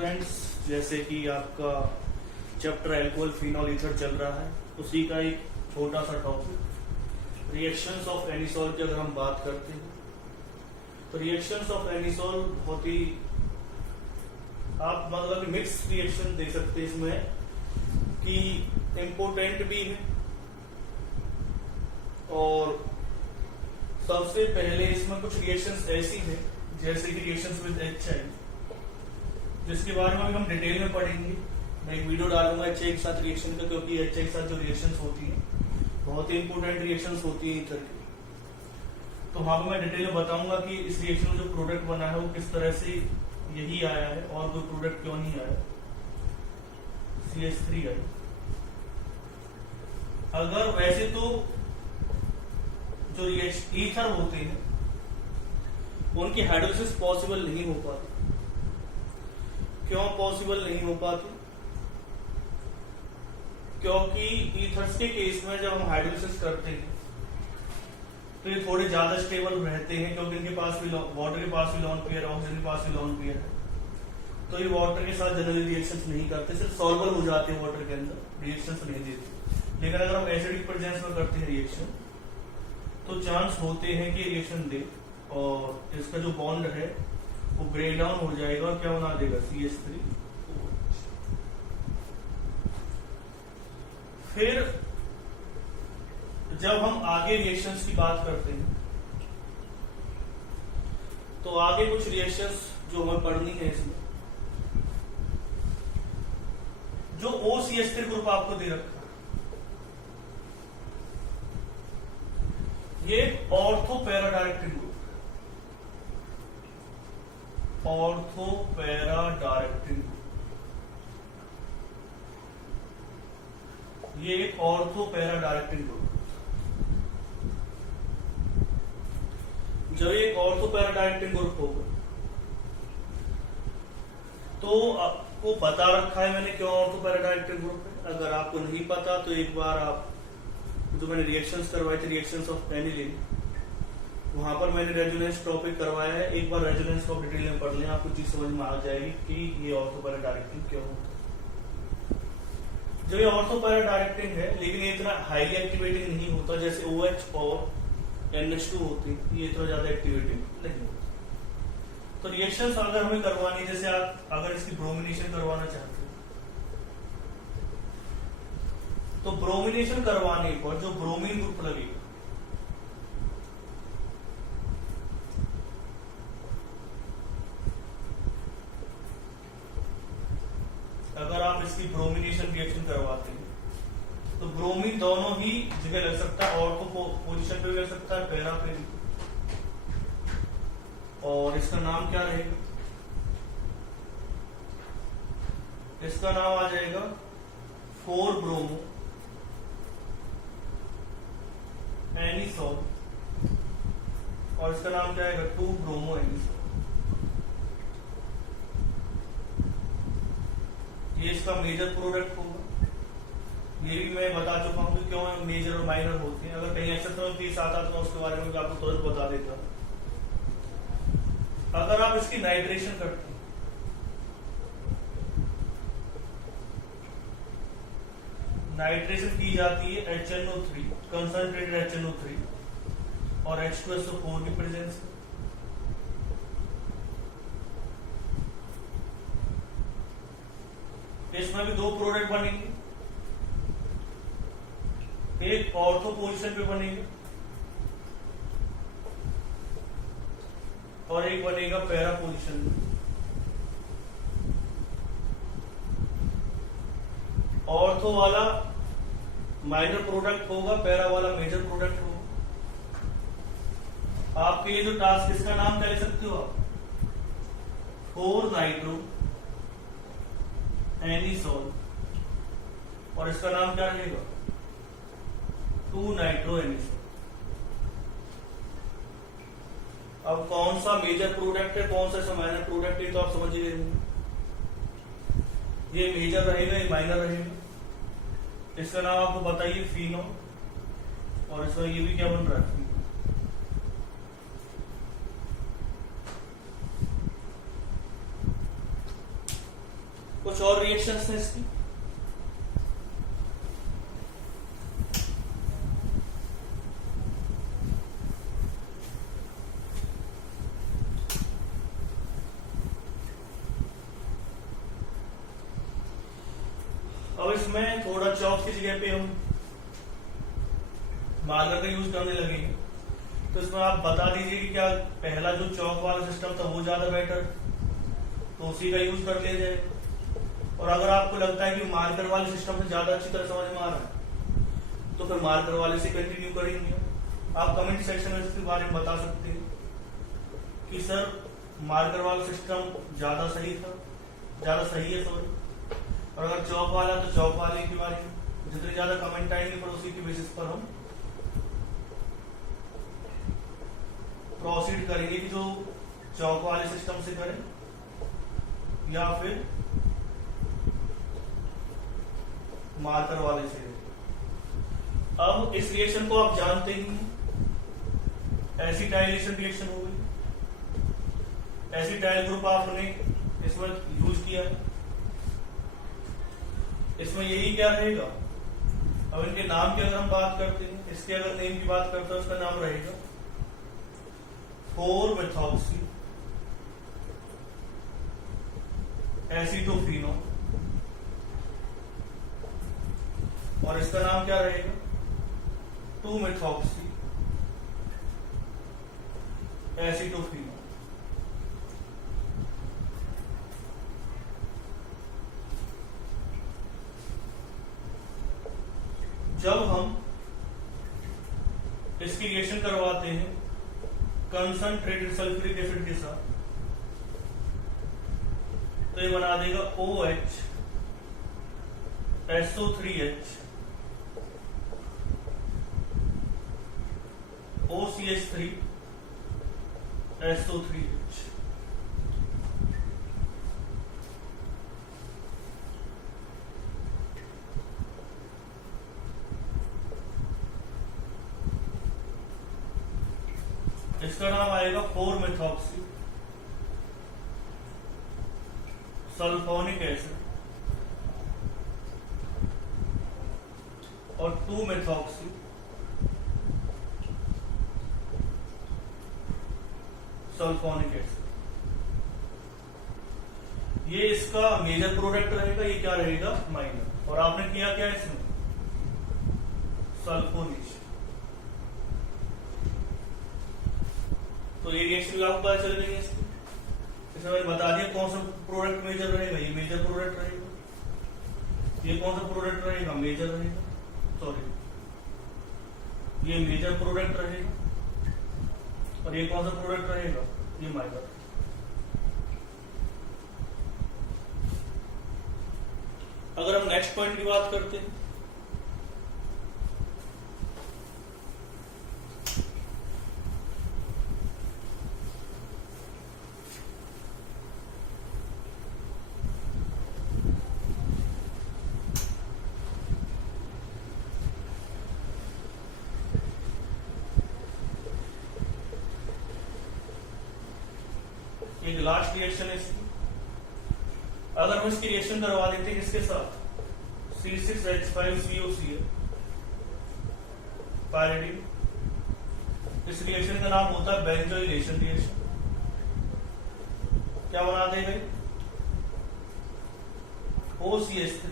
Students, जैसे कि आपका चैप्टर अल्कोहल फिनॉल ईथर चल रहा है, उसी का एक छोटा सा टॉपिक रिएक्शंस ऑफ एनिसोल की अगर हम बात करते हैं तो रिएक्शंस ऑफ एनिसोल बहुत ही आप मतलब मिक्स रिएक्शन दे सकते हैं इसमें कि इम्पोर्टेंट भी है और सबसे पहले इसमें कुछ रिएक्शंस ऐसी हैं जैसे कि रिएक्शंस विद HI, जिसके बारे में हम डिटेल में पढ़ेंगे। मैं एक वीडियो डालूंगा HI के साथ रिएक्शन का, क्योंकि HI के साथ जो रिएक्शंस होती हैं बहुत ही इंपोर्टेंट रिएक्शंस होती हैं ईथर की। तो वहां पर मैं डिटेल में बताऊंगा कि इस रिएक्शन में जो प्रोडक्ट बना है वो किस तरह से यही आया है और कोई प्रोडक्ट क्यों नहीं आया, CH3 आया। अगर वैसे तो जो ईथर होते हैं उनकी हाइड्रोलिसिस पॉसिबल नहीं हो पाती। क्यों पॉसिबल नहीं हो पाती? क्योंकि ईथर्स के केस में जब हम हाइड्रोलिसिस करते हैं तो ये थोड़े ज्यादा स्टेबल रहते हैं, क्योंकि इनके पास भी वाटर के पास भी लोन पेयर, ऑक्सीजन के पास भी लोन पेयर है, तो ये वाटर के साथ जनरली रिएक्शंस नहीं करते, सिर्फ सॉल्युबल हो जाते हैं वाटर के अंदर, रिएक्शंस नहीं देते। लेकिन अगर हम एसिडिक प्रेजेंस में करते हैं रिएक्शन तो चांस होते हैं कि रिएक्शन दे और इसका जो बॉन्ड है वो ब्रेक डाउन हो जाएगा और क्या बना देगा, CH3। फिर जब हम आगे रिएक्शंस की बात करते हैं तो आगे कुछ रिएक्शंस जो हमें पढ़नी है इसमें, जो OCH3 ग्रुप आपको दे रखा है, ये ortho para directing group, ortho para directing group, ये एक ऑर्थो पैरा डायरेक्टिंग ग्रुप। जब एक ऑर्थो पैरा डायरेक्टिंग ग्रुप होगा तो आपको बता रखा है मैंने क्यों ऑर्थो पैरा डायरेक्टिंग ग्रुप है। अगर आपको नहीं पता तो एक बार आप जो मैंने रिएक्शंस करवाए थे, रिएक्शंस ऑफ एनिलीन, वहां पर मैंने रेजोनेंस टॉपिक करवाया है, एक बार रेजोनेंस को डिटेल में पढ़ लें, आपको चीज समझ में आ जाएगी कि ये ऑर्थो पैरा डायरेक्टिंग क्यों होता है। जो ये ऑर्थो पैरा डायरेक्टिंग है लेकिन ये इतना हाईली एक्टिवेटिंग नहीं होता जैसे OH और NH2 होती है, ये इतना ज्यादा एक्टिवेटिंग नहीं होता। तो रिएक्शंस अगर हमें करवानी, जैसे आप अगर इसकी ब्रोमिनेशन करवाना चाहते हैं तो ब्रोमिनेशन करवाने पर जो ब्रोमीन ग्रुप लगेगा अगर आप इसकी ब्रोमिनेशन रिएक्शन करवाते हैं तो ब्रोमीन दोनों ही जगह लग सकता है, ऑर्थो पोजीशन पे भी लग सकता है, पैरा पे भी। और इसका नाम क्या रहेगा? इसका नाम आ जाएगा 4 ब्रोमो एनिसोल और इसका नाम क्या आएगा, 2 ब्रोमो एनिसोल। ये इसका मेजर प्रोडक्ट होगा। ये भी मैं बता चुका हूं कि क्यों मेजर और माइनर होते हैं। अगर कहीं एक्सेप्शनल केस आता तो उसके बारे में भी आपको तुरंत बता देता। अगर आप इसकी नाइट्रेशन करते हैं नाइट्रेशन की जाती है HNO3, कंसंट्रेटेड HNO3 और H2SO4 की प्रेजेंस में। इसमें भी 2 प्रोडक्ट बनेंगे, एक ऑर्थो पोजीशन पे बनेगा और एक बनेगा पैरा पोजीशन में। ऑर्थो वाला माइनर प्रोडक्ट होगा, पैरा वाला मेजर प्रोडक्ट होगा। आपके ये जो टास्क, इसका नाम क्या ले सकते हो आप, 4 नाइट्रो एनिसोल और इसका नाम क्या रहेगा, 2 नाइट्रो एनिसोल। अब कौन सा मेजर प्रोडक्ट है, कौन सा माइनर प्रोडक्ट है, तो आप समझ गए। ये मेजर रहेगा, ये माइनर रहेगा। इसका नाम आपको बताइए फिनोल और इसमें ये भी क्या बन रहा है, कुछ और रिएक्शंस हैं इसकी। अब इसमें थोड़ा चौक की जगह पे हम मार्कर का यूज करने लगेंगे, तो इसमें आप बता दीजिए कि क्या पहला जो चौक वाला सिस्टम था वो ज्यादा बेटर, तो उसी का यूज कर लिया जाए। और अगर आपको लगता है कि मार्कर वाले सिस्टम से ज्यादा अच्छी तरह समझ में आ रहा है तो फिर मार्कर वाले से कंटिन्यू करेंगे। आप कमेंट सेक्शन में इसके बारे में बता सकते हैं कि सर मार्कर वाला सिस्टम ज्यादा सही है सॉरी, और अगर चौक वाला तो चौक वाले के बारे में। जितने ज्यादा कमेंट आएंगे पर उसी के बेसिस पर हम प्रोसीड करेंगे कि जो चौक वाले सिस्टम से करें या फिर मार्कर वाले से। अब इस रिएक्शन को आप जानते ही हैं, एसिटाइलेशन रिएक्शन हो गई। एसिटाइल ग्रुप आपने इसमें यूज किया है, इसमें यही क्या रहेगा। अब इनके नाम की अगर हम बात करते हैं, इसके अगर नेम की बात करते हैं, उसका नाम रहेगा 4-मेथॉक्सी एसिटोफिनोल, और इसका नाम क्या रहेगा 2-मेथॉक्सी एसिटोफिनोल। जब हम इसकी रिएक्शन करवाते हैं कंसंट्रेटेड सल्फ्यूरिक एसिड के साथ, तो ये बना देगा OH SO3H OCH3 SO3H। इसका नाम आएगा 4-मेथॉक्सी सल्फोनिक एसिड और 2-मेथॉक्सी सल्फोनिक एसिड। ये इसका मेजर प्रोडक्ट रहेगा, ये क्या रहेगा माइनर। और आपने किया क्या इसमें सल्फोनेशन, तो ये रिएक्शन भी आपको पता चल गई है इसकी। इसमें मैंने बता दिया कौन सा प्रोडक्ट मेजर रहेगा, ये मेजर प्रोडक्ट रहेगा। ये कौन सा प्रोडक्ट रहेगा मेजर रहेगा, सॉरी ये मेजर प्रोडक्ट रहेगा, और ये कौन सा प्रोडक्ट रहेगा ये माइनर। अगर हम नेक्स्ट पॉइंट की बात करते हैं, एक लास्ट रिएक्शन है इसकी। अगर हम इसकी रिएक्शन करवा देते हैं किसके साथ C6H5COCl पायरिडीन, इस रिएक्शन का नाम होता है बेंजोइलेशन रिएक्शन। क्या बना देगा OCH3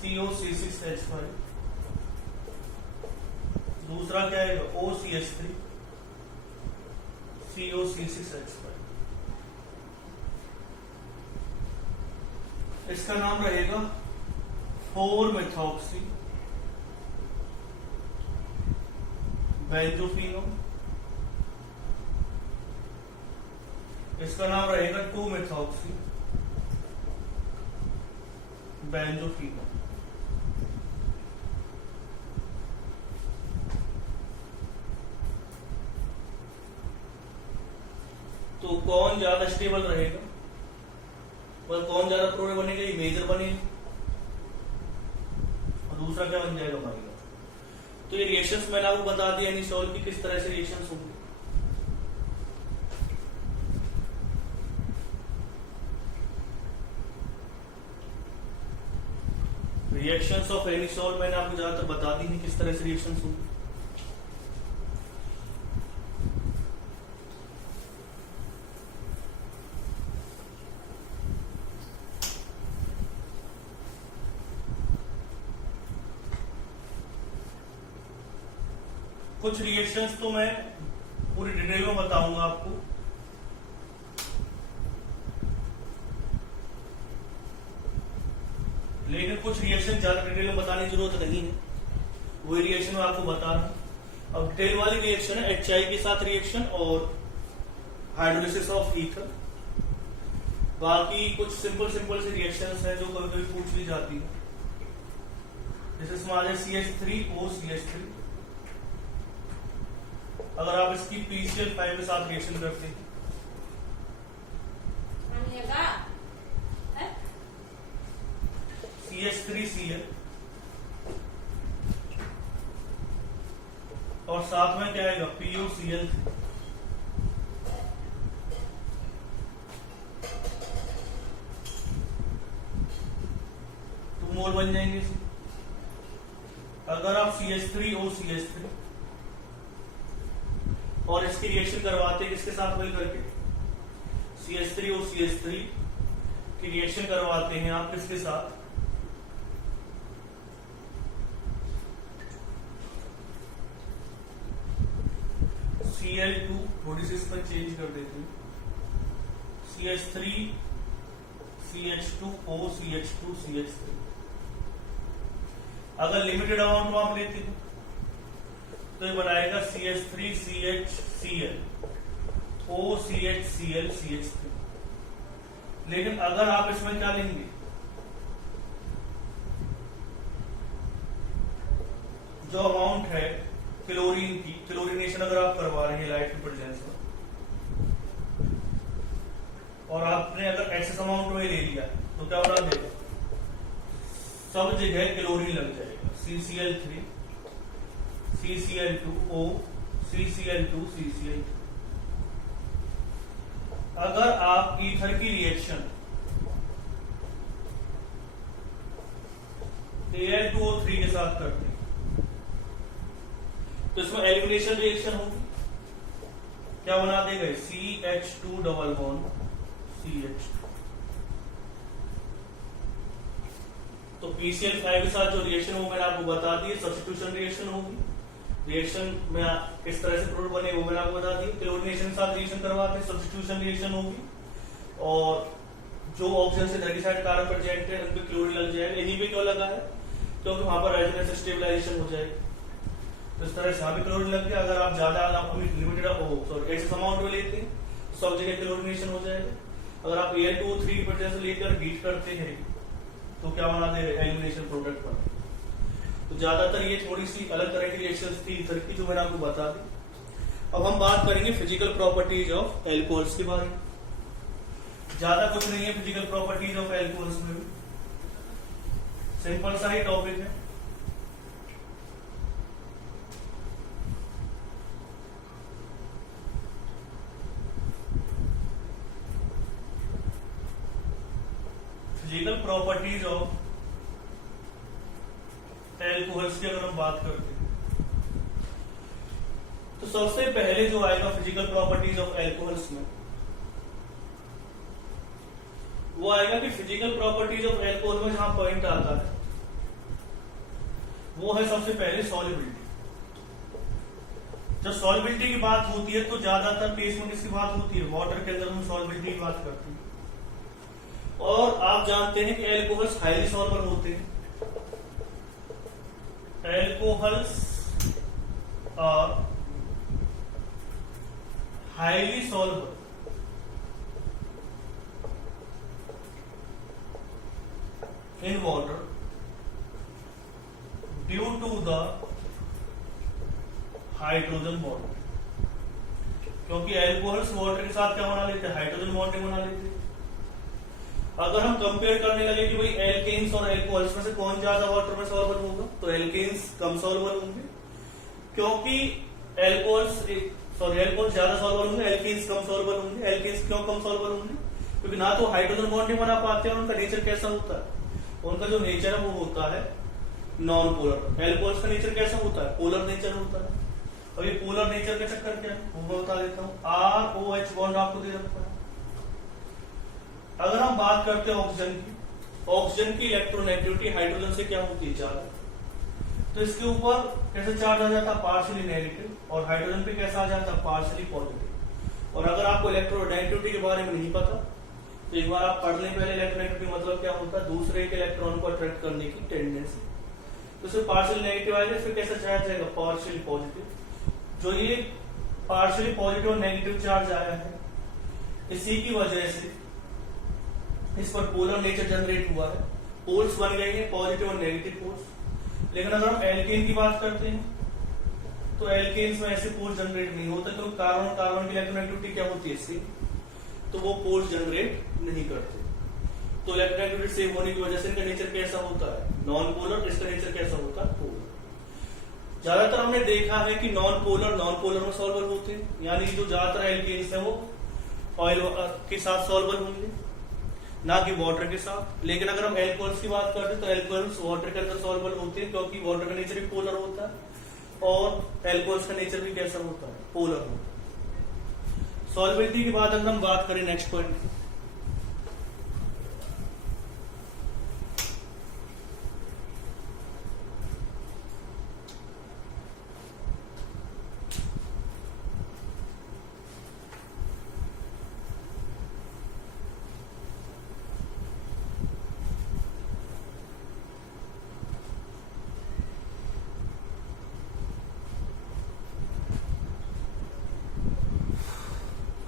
COC6H5, दूसरा क्या है OCH3 COC6H5। इसका नाम रहेगा 4-मेथॉक्सी बेंजोफिनोल, इसका नाम रहेगा 2-मेथॉक्सी बेंजोफिनोल। तो कौन ज्यादा स्टेबल रहेगा, और कौन ज्यादा प्रोडक्ट बनेगा, ये मेजर बनेगा और दूसरा क्या बन जाएगा माइनर। तो ये रिएक्शंस मैंने आपको बता दिया एनिसोल की किस तरह से रिएक्शंस होंगे। रिएक्शंस ऑफ एनी सॉल्ट मैंने आपको ज्यादातर बता दी है किस तरह से रिएक्शंस होंगे। कुछ रिएक्शंस तो मैं पूरी डिटेल में बताऊंगा आपको, लेकिन कुछ रिएक्शन ज्यादा डिटेल में बताने की जरूरत नहीं है, वही रिएक्शन मैं आपको बता रहा हूं। अब डिटेल वाली रिएक्शन है HI के साथ रिएक्शन और हाइड्रोलिसिस ऑफ ईथर। बाकी कुछ सिंपल से रिएक्शंस हैं जो कभी कभी पूछ ली जाती है, जैसे स्मॉल CH3OCH3। अगर आप इसकी PCl5 के साथ रिएक्शन करते हैं CH3Cl और साथ में क्या आएगा PuCl, तो मोल बन जाएंगे। अगर आप CH3OCH3 और इसकी रिएक्शन करवाते हैं किसके साथ मिल करके, CH3OCH3 की रिएक्शन करवाते हैं आप किसके साथ, Cl2, थोड़ी सी इसमें चेंज कर देते हैं, CH3 CH2O CH2CH3। अगर लिमिटेड अमाउंट में आप लेते हैं तो ये बनाएगा CH3CHCl OCHCl CH3। लेकिन अगर आप इसमें क्या लेंगे, जो अमाउंट है क्लोरीन की, क्लोरीनेशन अगर आप करवा रहे हैं लाइट की प्रेजेंस में, और आपने अगर एक्सेस अमाउंट में ले लिया तो क्या बना देगा, सब जगह क्लोरीन लग जाएगा। CCl3 CCl2O CCl2 CCl2। अगर आप ईथर की रिएक्शन Al2O3 के साथ करते हैं तो इसमें एलिमिनेशन रिएक्शन होगी, क्या बना देगा, CH2 डबल बॉन्ड CH2। तो PCl5 के साथ जो रिएक्शन वो मैंने आपको बता दी, सब्स्टिट्यूशन रिएक्शन होगी। रिएक्शन में किस तरह से प्रोडक्ट बने वो मैंने आपको बता दी। क्लोरीनेशन के साथ रिएक्शन करवाते हैं, सब्स्टिट्यूशन रिएक्शन होगी, और जो ऑक्सीजन से साइड कार्बन प्रेजेंट है उनपे क्लोरीन लग जाएगा। इन्हीं पे क्यों लगा है, क्योंकि वहां पर रेजोनेंस स्टेबलाइजेशन हो जाएगा। तो इस तरह से यहाँ भी क्लोरीन लग गया। अगर आप ज्यादा लिमिटेड एक्सेस अमाउंट में लेते हैं सब जगह क्लोरीनेशन हो जाएगा। अगर आप Al2O3 की प्रेजेंस से लेकर हीट करते हैं तो क्या बना दे, एलिमिनेशन प्रोडक्ट बना। तो ज्यादातर ये थोड़ी सी अलग तरह की रिएक्शंस थी ईथर की जो मैंने आपको बता दी। अब हम बात करेंगे फिजिकल प्रॉपर्टीज ऑफ एल्कोहल्स के बारे में। ज्यादा कुछ नहीं है फिजिकल प्रॉपर्टीज ऑफ एल्कोहल्स में भी, सिंपल सा ही टॉपिक है। फिजिकल प्रॉपर्टीज ऑफ एल्कोहल्स की अगर हम बात करते हैं तो सबसे पहले जो आएगा फिजिकल प्रॉपर्टीज ऑफ एल्कोहल्स में वो आएगा कि फिजिकल प्रॉपर्टीज ऑफ एल्कोहल में जहां पॉइंट आता है वो है सबसे पहले सॉल्युबिलिटी। जब सॉल्युबिलिटी की बात होती है तो ज्यादातर केस में किसकी बात होती है, वाटर के अंदर हम सॉल्युबिलिटी की बात करते हैं। और आप जानते हैं कि एल्कोहल्स हाईली सॉल्युबल होते हैं। Alcohols are highly soluble in water due to the hydrogen bond. क्योंकि एल्कोहल्स वाटर के साथ क्या बना लेते हैं, हाइड्रोजन बॉन्डिंग बना लेते हैं। अगर हम कंपेयर करने लगे कि भाई एल्केन्स और एल्कोहल्स में से कौन ज्यादा वाटर में सॉल्युबल होगा तो एल्केन्स कम सॉल्युबल होंगे, क्योंकि एल्कोहल्स ज्यादा सॉल्युबल होंगे, एल्केन्स कम सॉल्युबल होंगे। एल्केन्स क्यों कम सॉल्युबल होंगे, क्योंकि ना तो हाइड्रोजन बॉन्डिंग बना पाते हैं और उनका नेचर कैसा होता है, उनका जो नेचर है वो होता है नॉन पोलर। एल्कोहल्स का नेचर कैसा होता है? पोलर नेचर होता है। अब ये पोलर नेचर का चक्कर क्या है वो मैं बता देता हूँ। ROH बॉन्ड आपको दे रखा है। अगर हम बात करते हैं ऑक्सीजन की इलेक्ट्रोनेगेटिविटी हाइड्रोजन से क्या होती है? ज्यादा। तो इसके ऊपर कैसे चार्ज आ जाता है? Partially negative. और हाइड्रोजन पे कैसा आ जाता है? Partially positive. और अगर आपको इलेक्ट्रोनेगेटिविटी के बारे में नहीं पता तो एक बार आप पढ़ लें पहले इलेक्ट्रोनेगेटिविटी मतलब क्या होता है? दूसरे के इलेक्ट्रॉन को अट्रैक्ट करने की टेंडेंसी। तो सिर्फ पार्शियल नेगेटिव आएगा, फिर कैसा चार्ज आएगा? Partial positive. जो ये पार्शियली पॉजिटिव और नेगेटिव चार्ज आया है इसी की वजह से इस पर पोलर नेचर जनरेट हुआ है। पोल्स बन गए हैं, पॉजिटिव और नेगेटिव पोल्स। लेकिन अगर हम एल्केन की बात करते हैं तो एल्केन्स में ऐसे पोल्स जनरेट नहीं होता क्योंकि कार्बन कार्बन की इलेक्ट्रोनेगेटिविटी क्या होती है? सेम। तो वो पोल्स जनरेट नहीं करते। तो इलेक्ट्रोनेगेटिविटी सेम होने की वजह से इनका नेचर कैसा होता है? Non polar. इसका नेचर कैसा होता है? पोलर। ज्यादातर हमने देखा है कि नॉन पोलर में सॉल्वर होते हैं, यानी जो ज्यादातर एल्केन्स है वो ऑयल के साथ सॉल्वर होंगे, ना कि वाटर के साथ। लेकिन अगर हम एल्कोहल्स की बात करते हैं तो एल्कोहल्स वाटर के अंदर सॉल्वर होते हैं क्योंकि वाटर का नेचर भी पोलर होता है और एल्कोहल्स का नेचर भी कैसा होता है? पोलर होता है। सॉल्वेबिलिटी के बाद अगर हम बात करें नेक्स्ट पॉइंट,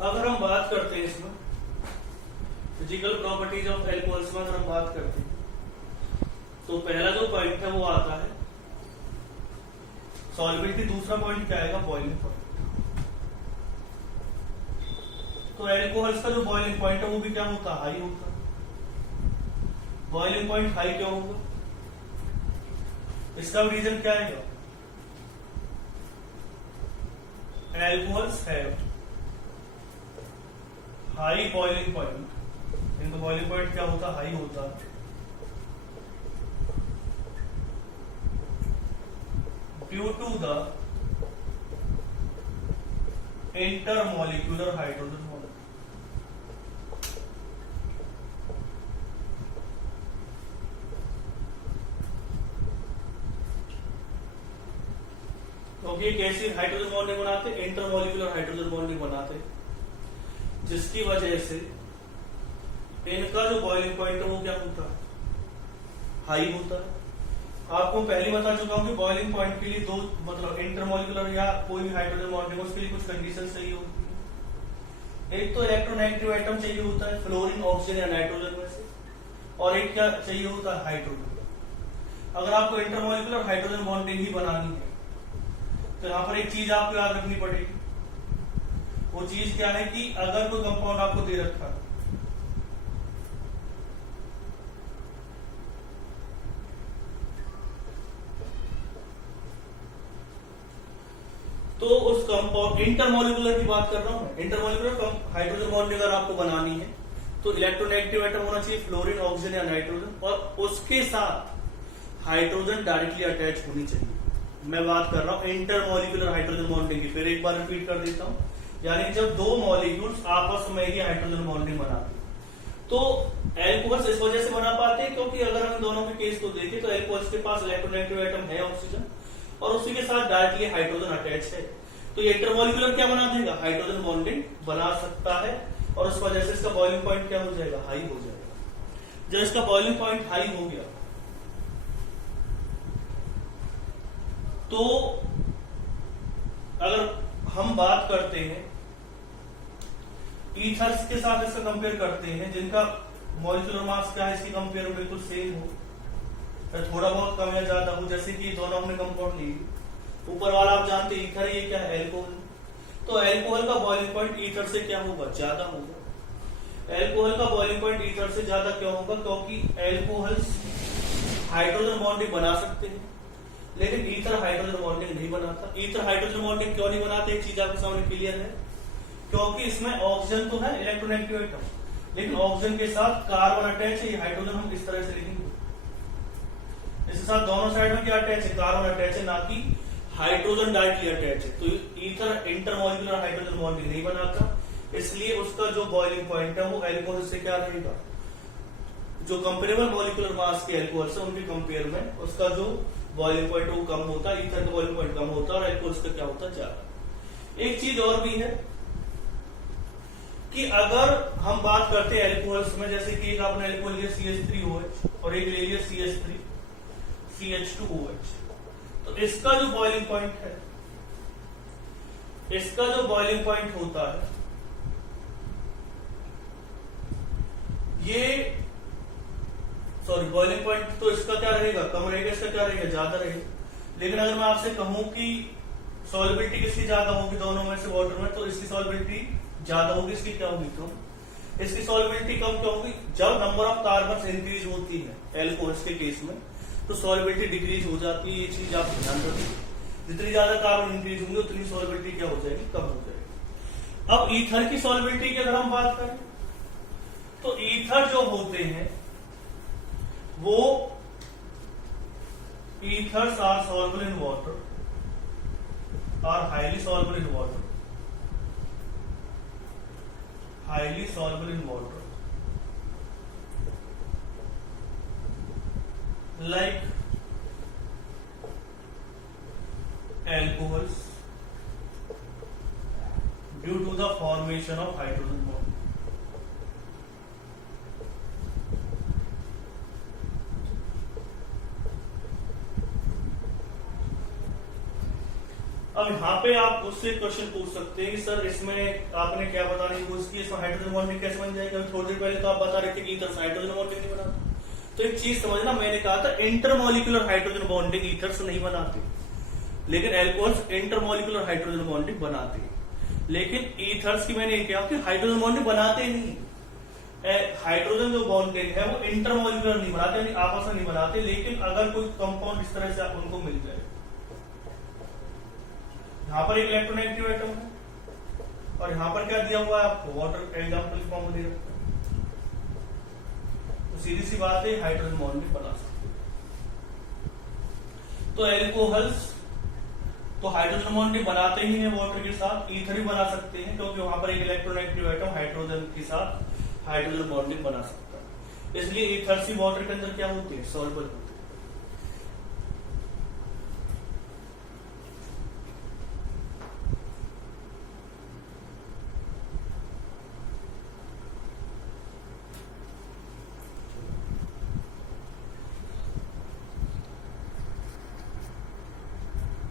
अगर हम बात करते हैं इसमें फिजिकल प्रॉपर्टीज ऑफ एल्कोहल्स में अगर हम बात करते हैं तो पहला जो पॉइंट है वो आता है सॉल्युबिलिटी। दूसरा पॉइंट क्या आएगा? Boiling point. तो एल्कोहल्स का जो बॉइलिंग पॉइंट है वो भी क्या होता है? हाई होता है। बॉइलिंग पॉइंट हाई क्यों होगा? इसका रीजन क्या आएगा? Alcohols have high boiling point. इनका बॉइलिंग पॉइंट क्या होता है? हाई होता है due to the intermolecular hydrogen bond. क्योंकि एक ऐसी हाइड्रोजन बॉन्डिंग बनाते, इंटरमॉलिक्यूलर हाइड्रोजन बॉन्डिंग बनाते जिसकी वजह से इनका जो बॉइलिंग पॉइंट है वो क्या होता है? हाई होता है। आपको पहले बता चुका हूं कि बॉइलिंग पॉइंट के लिए दो मतलब इंटरमॉलिक्यूलर या कोई भी हाइड्रोजन बॉन्डिंग उसके लिए कुछ कंडीशन चाहिए होती है। एक तो इलेक्ट्रोनेगेटिव एटम चाहिए होता है फ्लोरीन, ऑक्सीजन या नाइट्रोजन में से, और एक क्या चाहिए होता है? हाइड्रोजन। अगर आपको इंटरमॉलिक्यूलर हाइड्रोजन बॉन्डिंग ही बनानी है तो यहाँ पर एक चीज आपको याद रखनी पड़ेगी। वो चीज क्या है कि अगर कोई कंपाउंड आपको दे रखा है तो उस कंपाउंड इंटरमॉलिक्यूलर की बात कर रहा हूं मैं। इंटरमॉलिक्यूलर हाइड्रोजन बॉन्डिंग अगर आपको बनानी है तो इलेक्ट्रोनेगेटिव एटम होना चाहिए फ्लोरीन, ऑक्सीजन या नाइट्रोजन, और उसके साथ हाइड्रोजन डायरेक्टली अटैच होनी चाहिए। मैं बात कर रहा हूं इंटरमॉलिक्यूलर हाइड्रोजन बॉन्डिंग की। फिर एक बार रिपीट कर देता हूं, यानी जब दो मॉलिक्यूल्स आपस में ही हाइड्रोजन बॉन्डिंग बनाते तो एल्कोहल्स इस वजह से बना पाते हैं क्योंकि अगर हम दोनों के केस को देखें तो एल्कोहल्स के पास इलेक्ट्रोनेगेटिव एटम है ऑक्सीजन और उसी के साथ डायरेक्टली हाइड्रोजन अटैच है। तो ये इंटरमॉलिक्यूलर क्या बना देगा? हाइड्रोजन बॉन्डिंग बना सकता है और उस वजह से इसका बॉइलिंग पॉइंट क्या हो जाएगा? हाई हो जाएगा। जब इसका बॉइलिंग पॉइंट हाई हो गया तो अगर हम बात करते हैं ईथर्स के साथ इसका कंपेयर करते हैं जिनका मॉलिक्यूलर मास क्या है इसकी कंपेयर में बिल्कुल सेम हो, थोड़ा बहुत कम या ज्यादा हो, जैसे कि दोनों हमने कंपाउंड ली। ऊपर वाला आप जानते हैं ईथर, ये क्या है? एल्कोहल। तो एल्कोहल का बॉइलिंग पॉइंट ईथर से क्या होगा? ज्यादा होगा। एल्कोहल का बॉइलिंग पॉइंट ईथर से ज्यादा क्यों होगा? क्योंकि एल्कोहल्स हाइड्रोजन बॉन्डिंग बना सकते हैं लेकिन ईथर हाइड्रोजन बॉन्डिंग नहीं बनाता। ईथर हाइड्रोजन बॉन्डिंग क्यों नहीं बनाते? एक चीज आपके सामने क्लियर है, क्योंकि इसमें ऑक्सीजन तो है इलेक्ट्रोनेगेटिव एटम, लेकिन ऑक्सीजन के साथ कार्बन अटैच है। ये हाइड्रोजन हम इस तरह से लिखेंगे इसके साथ दोनों साइड में क्या अटैच है, कार्बन अटैच है, ना कि हाइड्रोजन डायरेक्टली अटैच है। तो ईथर इंटरमॉलिक्यूलर हाइड्रोजन बॉन्डिंग नहीं बनाता, इसलिए उसका जो बॉइलिंग पॉइंट है वो एल्कोहल से क्या रहेगा, जो कंपेरेबल मॉलिक्यूलर मास के एल्कोहल से उनके कंपेयर में उसका जो बॉइलिंग पॉइंट वो कम होता है, ईथर का बॉइलिंग पॉइंट कम होता है और एल्कोहल का क्या होता है, ज्यादा। एक चीज और भी है कि अगर हम बात करते हैं एल्कोहल्स में, जैसे कि एक आपने एल्कोहल लिया CH3OH और एक ले लिया CH3 CH2OH, तो इसका जो बॉइलिंग पॉइंट है, इसका जो बॉइलिंग पॉइंट होता है ये सॉरी बॉइलिंग पॉइंट तो इसका क्या रहेगा, कम रहेगा, इसका क्या रहेगा, ज्यादा रहेगा। लेकिन अगर मैं आपसे कहूं कि सॉल्युबिलिटी किसकी ज्यादा होगी दोनों में से वाटर में, तो इसकी सॉल्युबिलिटी ज्यादा होगी, इसकी क्या होगी, कम। इसकी सॉल्युबिलिटी कम क्या होगी, जब नंबर ऑफ कार्बन इंक्रीज होती है एल्कोहल्स के केस में तो सॉल्युबिलिटी डिक्रीज हो जाती है। ये चीज आप ध्यान रखिए, जितनी ज्यादा कार्बन इंक्रीज होंगे उतनी सॉल्युबिलिटी क्या हो जाएगी, कम हो जाएगी। अब ईथर की सॉल्युबिलिटी की अगर हम बात करें तो ईथर जो होते हैं वो ethers are soluble in water, are highly soluble in water, highly soluble in water, like alcohols due to the formation of hydrogen bond. अब यहाँ पे आप उससे क्वेश्चन पूछ सकते हैं कि सर इसमें आपने क्या बताने की कोशिश की, इसमें हाइड्रोजन बॉन्डिंग कैसे बन जाएगा। थोड़ी देर पहले तो आप बता रहे थे कि इधर हाइड्रोजन बॉन्डिंग नहीं बनाता। तो एक चीज समझना, मैंने कहा था इंटरमॉलिक्यूलर हाइड्रोजन बॉन्डिंग ईथर्स नहीं बनाते, लेकिन एल्कोहल्स इंटरमॉलिक्यूलर हाइड्रोजन बॉन्डिंग बनाते हैं। लेकिन ईथर्स की मैंने कहा कि हाइड्रोजन बॉन्डिंग बनाते नहीं, हाइड्रोजन जो बॉन्डिंग है वो इंटरमॉलिक्यूलर नहीं बनाते, यानी आपस में नहीं बनाते। लेकिन अगर कोई कंपाउंड इस तरह से आप उनको मिल जाए, यहां पर एक इलेक्ट्रोनेगेटिव एटम है और यहां पर क्या दिया हुआ है आपको, वाटर एग्जाम्पल फॉर्म में दे रखा है, तो सीधी सी बात है हाइड्रोजन बॉन्डिंग बना सकते। तो एल्कोहल्स तो हाइड्रोजन बॉन्डिंग बनाते ही हैं वाटर के साथ, ईथर भी बना सकते हैं क्योंकि वहां पर एक इलेक्ट्रोनेगेटिव एटम हाइड्रोजन के साथ हाइड्रोजन बॉन्डिंग बना सकता है। इसलिए ईथर्स ही वाटर के अंदर क्या होते हैं, सॉल्युबल।